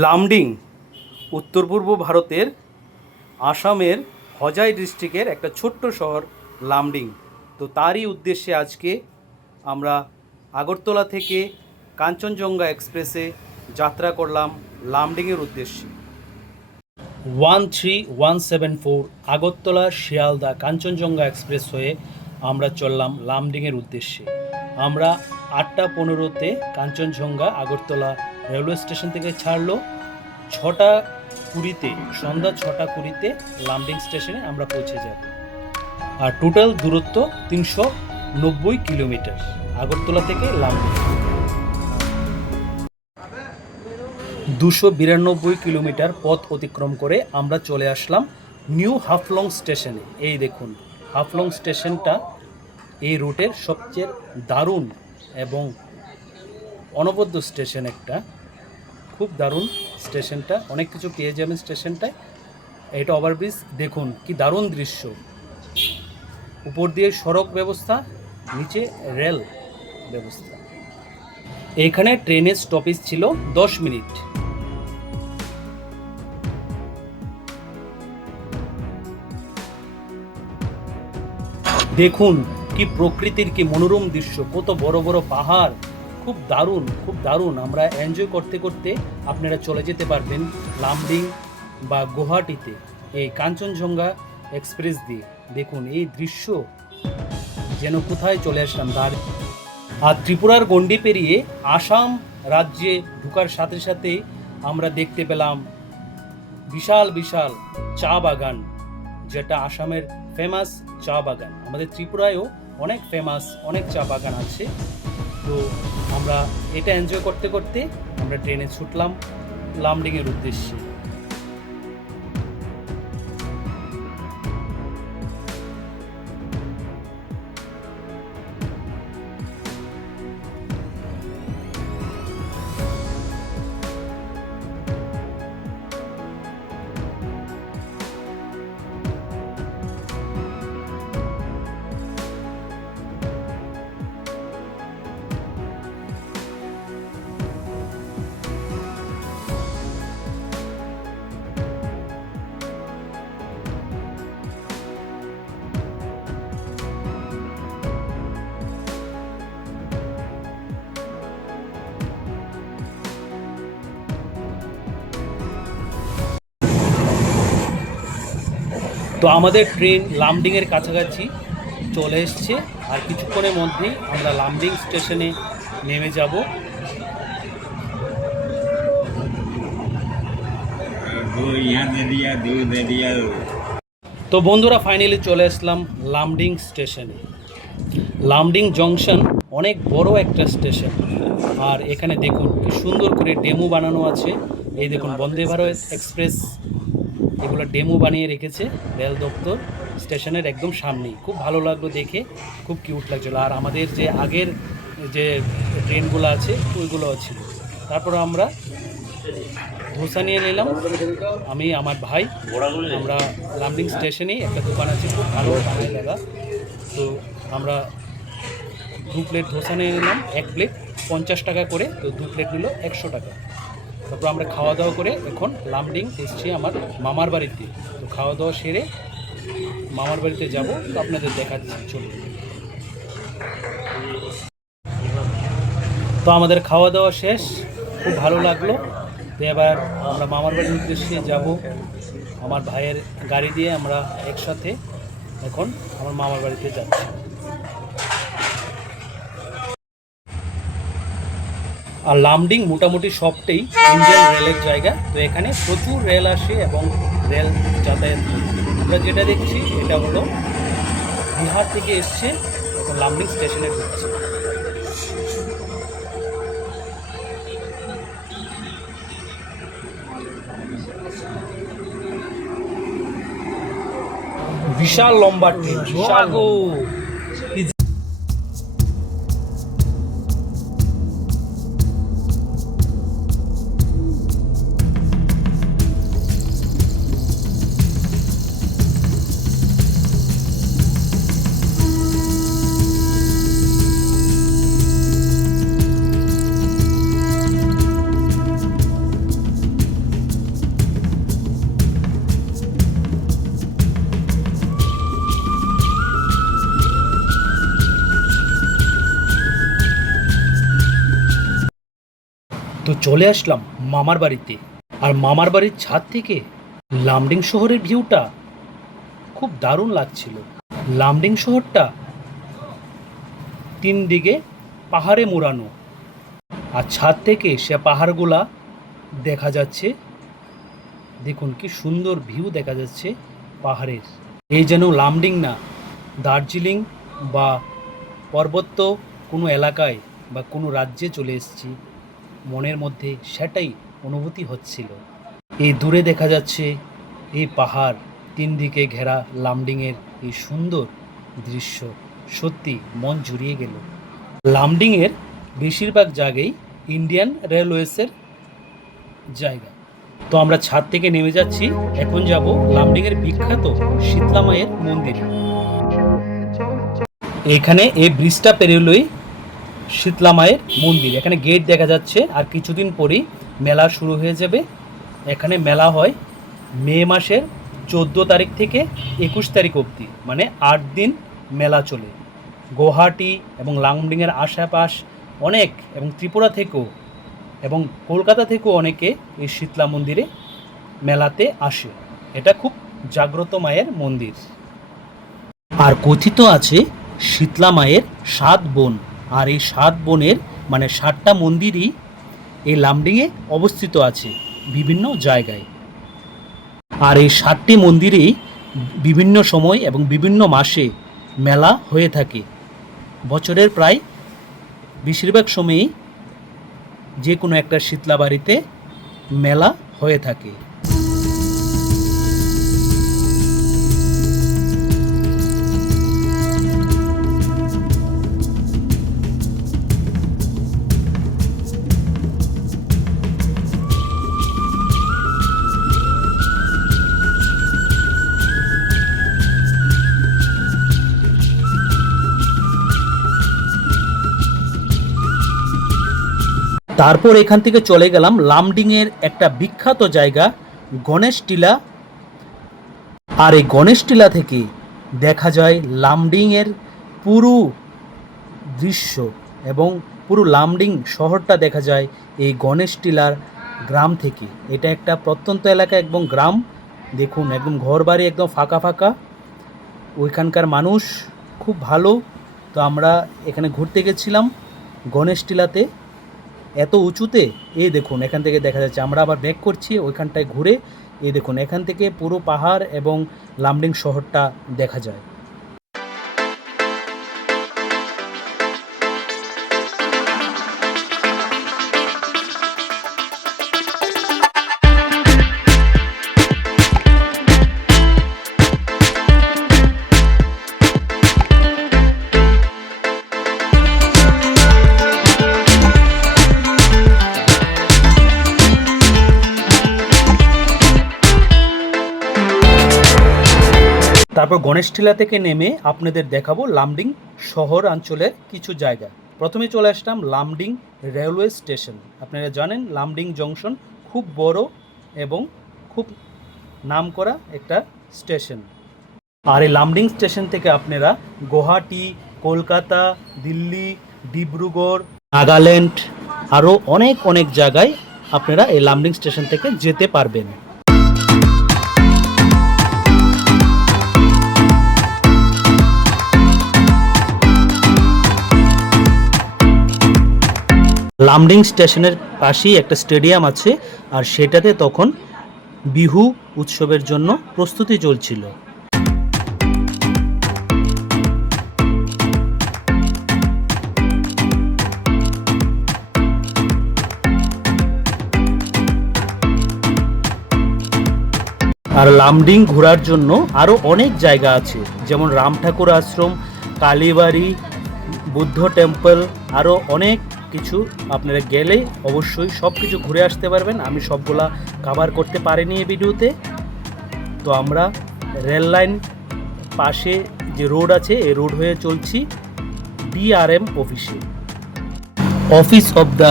লামডিং উত্তর পূর্ব ভারতের আসামের হজাই ডিস্ট্রিক্টের একটা ছোট্ট শহর লামডিং। তো তারই উদ্দেশ্যে আজকে আমরা আগরতলা থেকে কাঞ্চনজঙ্ঘা এক্সপ্রেসে যাত্রা করলাম লামডিংয়ের উদ্দেশ্যে। 13174 আগরতলা শিয়ালদা কাঞ্চনজঙ্ঘা এক্সপ্রেস হয়ে আমরা চললাম লামডিংয়ের উদ্দেশ্যে। আমরা 8:15-তে কাঞ্চনজঙ্ঘা আগরতলা রেলওয়ে স্টেশন থেকে ছাড়লো। 6:20-তে সন্ধ্যা 6:20-তে লামডিং স্টেশনে আমরা পৌঁছে যাব। আর টোটাল দূরত্ব 390 কিলোমিটার আগরতলা থেকে লামডিং। 292 কিলোমিটার পথ অতিক্রম করে আমরা চলে আসলাম নিউ হাফলং স্টেশনে। এই দেখুন হাফলং স্টেশনটা এই রুটের সবচেয়ে দারুণ এবং অনবদ্য স্টেশন, একটা খুব দারুণ স্টেশনটা, অনেক কিছু পেয়ে যাবেন স্টেশনটায়। এটা ওভারব্রিজ, দেখুন কি দারুণ দৃশ্য, উপর দিয়ে সড়ক ব্যবস্থা, নিচে রেল ব্যবস্থা। এখানে ট্রেনের স্টপেজ ছিল 10 মিনিট। দেখুন কি প্রকৃতির কি মনোরম দৃশ্য, কত বড় বড় পাহাড়, খুব দারুণ খুব দারুণ। আমরা এনজয় করতে করতে আপনারা চলে যেতে পারবেন লামডিং বা গুয়াহাটিতে এই কাঞ্চনজঙ্ঘা এক্সপ্রেস দিয়ে। দেখুন এই দৃশ্য যেন কোথায় চলে আসলাম দাঁড়িয়ে। আর ত্রিপুরার গণ্ডি পেরিয়ে আসাম রাজ্যে ঢোকার সাথে সাথে আমরা দেখতে পেলাম বিশাল বিশাল চা বাগান, যেটা আসামের ফেমাস চা বাগান। আমাদের ত্রিপুরায়ও অনেক ফেমাস অনেক চা বাগান আছে। তো আমরা এটা এনজয় করতে করতে আমরা ট্রেনে ছুটলাম লামডিংয়ের উদ্দেশ্যে। তো আমাদের ট্রেন লামডিংয়ের কাছাকাছি চলে এসছে, আর কিছুক্ষণের মধ্যেই আমরা লামডিং স্টেশনে নেমে যাব। তো বন্ধুরা ফাইনালি চলে আসলাম লামডিং স্টেশনে। লামডিং জংশন অনেক বড় একটা স্টেশন, আর এখানে দেখুন কি সুন্দর করে ডেমো বানানো আছে। এই দেখুন বন্দে ভারত এক্সপ্রেস, এগুলো ডেমো বানিয়ে রেখেছে রেল দপ্তর স্টেশনের একদম সামনেই। খুব ভালো লাগলো দেখে, খুব কিউট লাগছিলো। আর আমাদের যে আগের যে ট্রেনগুলো আছে ওইগুলো ছিল। তারপর আমরা ধোসা নিয়ে নিলাম, আমি আমার ভাই। আমরা লামডিং স্টেশনেই একটা দোকান আছে, খুব ভালো বানায় দাদা। তো আমরা 2 প্লেট ধোসা নিয়ে নিলাম, 1 প্লেট 50 টাকা করে, তো 2 প্লেট নিল 100 টাকা। তারপর আমরা খাওয়া দাওয়া করে এখন লামডিং এসছি আমার মামার বাড়িতে। তো খাওয়া দাওয়া সেরে মামার বাড়িতে যাব, তো আপনাদের দেখাচ্ছি, চলুন। তো আমাদের খাওয়া দাওয়া শেষ, খুব ভালো লাগলো। তো এবার আমরা মামার বাড়ির উদ্দেশ্যে যাব। আমার ভাইয়ের গাড়ি দিয়ে আমরা একসাথে এখন আমার মামার বাড়িতে যাচ্ছি। আর লামডিং মোটামুটি সবটাই ইন্ডিয়ান রেলের জায়গা। তো এখানে প্রচুর রেল আসে এবং রেল যাতায়াত করে। আমরা যেটা দেখছি এটা হলো বিহার থেকে এসছে, এখন লামডিং স্টেশনে ঢুকছে। বিশাল লম্বা ট্রেন, বিশাল। চলে আসলাম মামার বাড়িতে। আর মামার বাড়ির ছাদ থেকে লামডিং শহরের ভিউটা খুব দারুণ লাগছিল। লামডিং শহরটা 3 দিকে পাহাড়ে মোড়ানো, আর ছাদ থেকে সে পাহাড়গুলা দেখা যাচ্ছে। দেখুন কি সুন্দর ভিউ দেখা যাচ্ছে পাহাড়ের। এই যেন লামডিং না, দার্জিলিং বা পার্বত্য কোনো এলাকায় বা কোনো রাজ্যে চলে এসেছি, মনের মধ্যে সেটাই অনুভূতি হচ্ছিল। এই দূরে দেখা যাচ্ছে এই পাহাড়, 3 দিকে ঘেরা লামডিংয়ের এই সুন্দর দৃশ্য, সত্যি মন জুড়িয়ে গেল। লামডিংয়ের বেশিরভাগ জায়গায় ইন্ডিয়ান রেলওয়েসের জায়গা। তো আমরা ছাদ থেকে নেমে যাচ্ছি, এখন যাব লামডিংয়ের বিখ্যাত শীতলা মায়ের মন্দিরে। এখানে এই ব্রিজটা পেরোলেই শীতলা মায়ের মন্দির, এখানে গেট দেখা যাচ্ছে। আর কিছুদিন পরেই মেলা শুরু হয়ে যাবে। এখানে মেলা হয় মে মাসের 14 তারিখ থেকে 21 তারিখ অবধি, মানে 8 দিন মেলা চলে। গুয়াহাটি এবং লামডিংয়ের আশেপাশ অনেক, এবং ত্রিপুরা থেকেও এবং কলকাতা থেকেও অনেকে এই শীতলা মন্দিরে মেলাতে আসে। এটা খুব জাগ্রত মায়ের মন্দির। আর কথিত আছে শীতলা মায়ের 7 বোন, আর এই 7 বোনের মানে 7টা মন্দিরই এই লামডিংয়ে অবস্থিত আছে বিভিন্ন জায়গায়। আর এই 7টি মন্দিরেই বিভিন্ন সময় এবং বিভিন্ন মাসে মেলা হয়ে থাকে। বছরের প্রায় বেশিরভাগ সময়ই যে কোনো একটা শীতলা বাড়িতে মেলা হয়ে থাকে। তারপর এখান থেকে চলে গেলাম লামডিংয়ের একটা বিখ্যাত জায়গা গণেশ টিলা। আর এই গণেশ টিলা থেকে দেখা যায় লামডিংয়ের পুরো দৃশ্য, এবং পুরো লামডিং শহরটা দেখা যায় এই গণেশ টিলার গ্রাম থেকে। এটা একটা প্রত্যন্ত এলাকা এবং গ্রাম। দেখুন একদম ঘরবাড়ি একদম ফাঁকা ফাঁকা, ওইখানকার মানুষ খুব ভালো। তো আমরা এখানে ঘুরতে গেছিলাম গণেশ টিলাতে, এত উঁচুতে। এই দেখুন এখান থেকে দেখা যাচ্ছে। আমরা আবার ব্যাক করছি ওইখানটায় ঘুরে। এই দেখুন এখান থেকে পুরো পাহাড় এবং লামডিং শহরটা দেখা যায়। তারপর গণেশটিলা থেকে নেমে আপনাদের দেখাবো লামডিং শহর অঞ্চলের কিছু জায়গা। প্রথমে চলে আসলাম লামডিং রেলওয়ে স্টেশন। আপনারা জানেন লামডিং জংশন খুব বড় এবং খুব নামকরা একটা স্টেশন। আর এই লামডিং স্টেশন থেকে আপনারা গুয়াহাটি, কলকাতা, দিল্লি, ডিব্রুগড়, নাগাল্যান্ড আরও অনেক অনেক জায়গায় আপনারা এই লামডিং স্টেশন থেকে যেতে পারবেন। লামডিং স্টেশনের পাশেই একটা স্টেডিয়াম আছে, আর সেটাতে তখন বিহু উৎসবের জন্য প্রস্তুতি চলছিল। আর লামডিং ঘোরার জন্য আরও অনেক জায়গা আছে, যেমন রাম ঠাকুর আশ্রম, কালীবাড়ি, বুদ্ধ টেম্পল, আরও অনেক কিছু। আপনারা গেলে অবশ্যই সব কিছু ঘুরে আসতে পারবেন। আমি সবগুলা কভার করতে পারিনি এই ভিডিওতে। তো আমরা রেল লাইন পাশে যে রোড আছে এই রোড হয়ে চলছি ডিআরএম অফিসে, office of the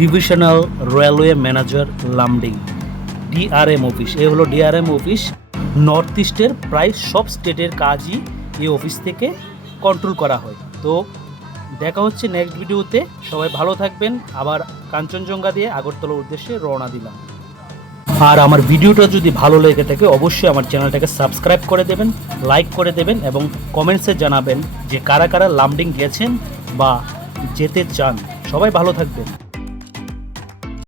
divisional railway manager Lumding. DRM office, এ হলো ডিআরএম অফিস। নর্থ ইস্টের প্রায় সব স্টেটের কাজই এই অফিস থেকে কন্ট্রোল করা হয়। তো দেখা হচ্ছে নেক্সট ভিডিওতে। সবাই ভালো থাকবেন। আবার কাঞ্চনজঙ্ঘা দিয়ে আগরতলার উদ্দেশ্যে রওনা দিলাম। আর আমার ভিডিওটা যদি ভালো লেগে থাকে অবশ্যই আমার চ্যানেলটাকে সাবস্ক্রাইব করে দেবেন, লাইক করে দেবেন এবং কমেন্টসে জানাবেন যে কারা কারা লামডিং গেছেন বা যেতে চান। সবাই ভালো থাকবেন।